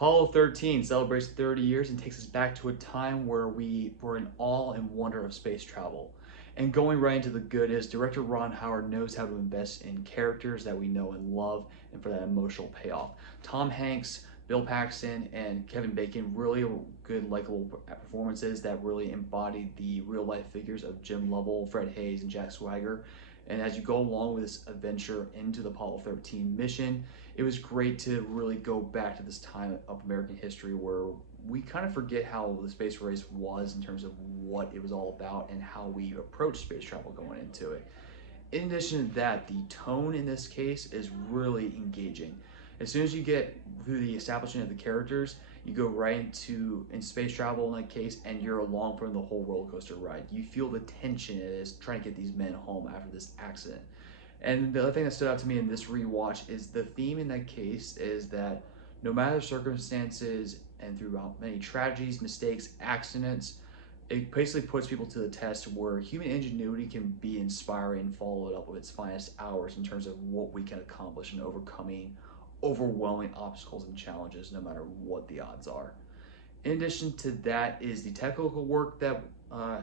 Apollo 13 celebrates 30 years and takes us back to a time where we were in awe and wonder of space travel. And going right into the good is director Ron Howard knows how to invest in characters that we know and love and for that emotional payoff. Tom Hanks, Bill Paxton, and Kevin Bacon really good, likable performances that really embodied the real life figures of Jim Lovell, Fred Hayes, and Jack Swagger. And as you go along with this adventure into the Apollo 13 mission, it was great to really go back to this time of American history where we kind of forget how the space race was in terms of what it was all about and how we approach space travel going into it. In addition to that, the tone in this case is really engaging. As soon as you get through the establishment of the characters, you go right into in space travel in that case, and you're along for the whole roller coaster ride. You feel the tension it is trying to get these men home after this accident. And the other thing that stood out to me in this rewatch is the theme in that case is that no matter the circumstances and throughout many tragedies, mistakes, accidents, it basically puts people to the test where human ingenuity can be inspiring and followed up with its finest hours in terms of what we can accomplish in overcoming overwhelming obstacles and challenges no matter what the odds are. In addition to that is the technical work that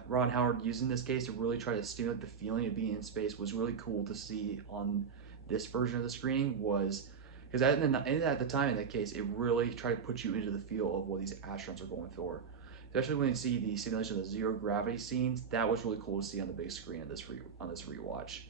Ron Howard used in this case to really try to stimulate the feeling of being in space was really cool to see on this version of the screening was because at the time in that case it really tried to put you into the feel of what these astronauts are going through, especially when you see the simulation of the zero gravity scenes. That was really cool to see on the big screen of on this rewatch.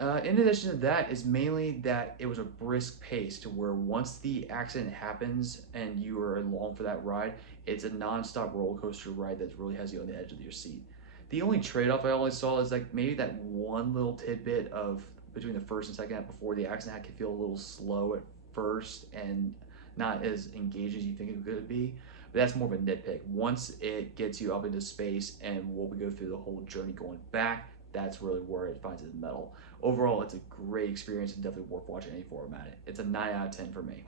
In addition to that is mainly that it was a brisk pace to where once the accident happens and you are along for that ride, it's a non-stop roller coaster ride that really has you on the edge of your seat. The only trade-off I always saw is like maybe that one little tidbit of between the first and second act before the accident could feel a little slow at first and not as engaged as you think it could be. But that's more of a nitpick. Once it gets you up into space and what we go through the whole journey going back, that's really where it finds its metal. Overall, it's a great experience and definitely worth watching any format. It's a 9 out of 10 for me.